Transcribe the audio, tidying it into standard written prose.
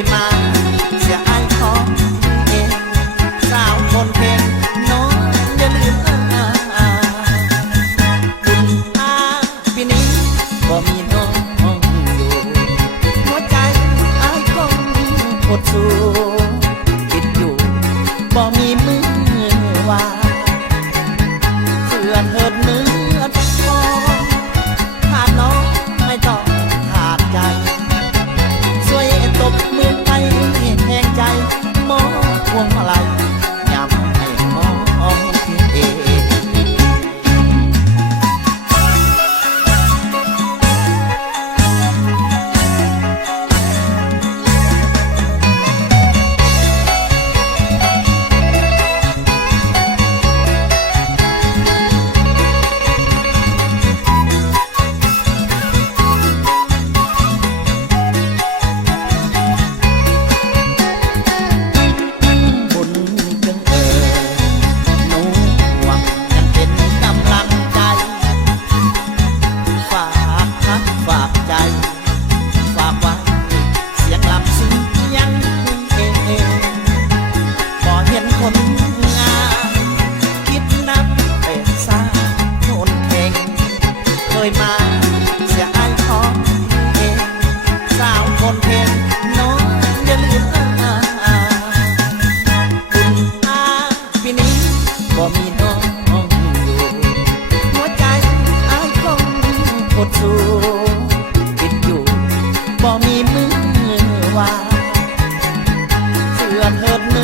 ยมาเสียอายของเองสาวคนเพลงน้องอย่าลืมคุณอาปีนี้บ่มีน้องอยู่หัวใจอายคงหดสู่คิดอยู่บ่มีมือว่าเพื่อนเถิดเนื้อทองขาดน้องไม่ต้องขาดใจช่วยตบมือไปแทงใจมองพวงมาลัยย้ำให้มองที่เองมาเสียอายของเองสาวคนเพลงน้องอย่าลืมคุณอาปีนี้บ่มีน้องอยู่หัวใจอายคงหดสู่ติดอยู่บ่มีมือว่าเพื่อเถิดเนื้